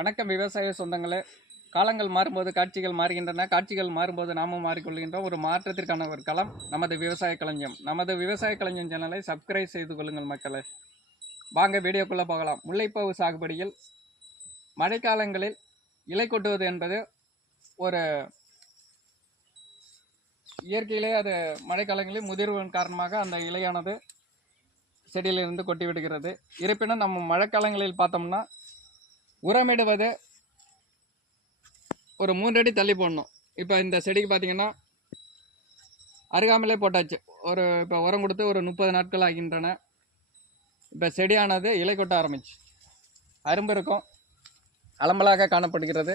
வணக்கம் விவசாய சொந்தங்களே. காலங்கள் மாறும்போது காட்சிகள் மாறுகின்றன. காட்சிகள் மாறும்போது நாமும் மாறிக்கொள்கின்றோம். ஒரு மாற்றத்திற்கான ஒரு களம் நமது விவசாய களஞ்சியம். நமது விவசாய களஞ்சியம் சேனலை சப்ஸ்கிரைப் செய்து கொள்ளுங்கள் மக்களே. வாங்க வீடியோக்குள்ளே போகலாம். முல்லைப்பாவு சாகுபடியில் மழைக்காலங்களில் இலை கொட்டுவது என்பது ஒரு இயற்கையிலே அது மழைக்காலங்களில் முதிர்வின் காரணமாக அந்த இலையானது செடியிலிருந்து கொட்டி விடுகிறது. இருப்பினும் நம்ம மழைக்காலங்களில் பார்த்தோம்னா உரமிடுவது ஒரு மூன்றடி தள்ளி போடணும். இப்போ இந்த செடிக்கு பார்த்தீங்கன்னா அருகாமலே போட்டாச்சு. ஒரு இப்போ உரம் கொடுத்து ஒரு முப்பது நாட்கள் ஆகின்றன. இப்போ செடியானது இலை கொட்ட ஆரம்பிச்சு. அரும்பு இருக்கும். அலம்பலாக காணப்படுகிறது.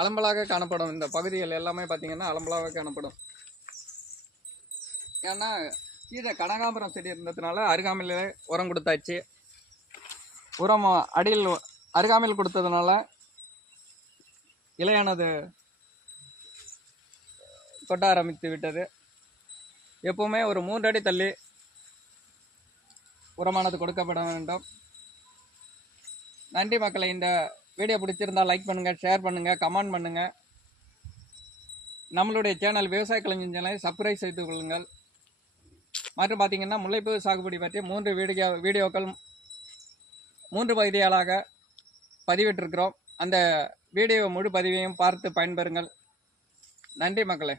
அலம்பலாக காணப்படும். இந்த பகுதிகள் எல்லாமே பார்த்தீங்கன்னா அலம்பலாக காணப்படும். ஏன்னா கீழே கனகாம்பரம் செடி இருந்ததுனால அருகாமையிலே உரம் கொடுத்தாச்சு. உரம் அடியில் அருகாமையில் கொடுத்ததுனால இலையானது கொட்ட ஆரம்பித்து விட்டது. எப்போவுமே ஒரு மூன்று அடி தள்ளி உரமானது கொடுக்கப்பட வேண்டும். நன்றி மக்களை இந்த வீடியோ பிடிச்சிருந்தா லைக் பண்ணுங்கள் ஷேர் பண்ணுங்கள் கமெண்ட் பண்ணுங்கள் நம்மளுடைய சேனல் விவசாய கலைஞர் சேனலை சப்ஸ்கிரைப் செய்து கொள்ளுங்கள். மற்றும் பார்த்தீங்கன்னா முல்லைப்பூ சாகுபடி பற்றி மூன்று வீடியோ வீடியோக்கள் மூன்று பகுதிகளாக பதிவிட்டிருக்கிறோம். அந்த வீடியோ முழு பதிவையும் பார்த்து பயன்பெறுங்கள். நன்றி மக்களே.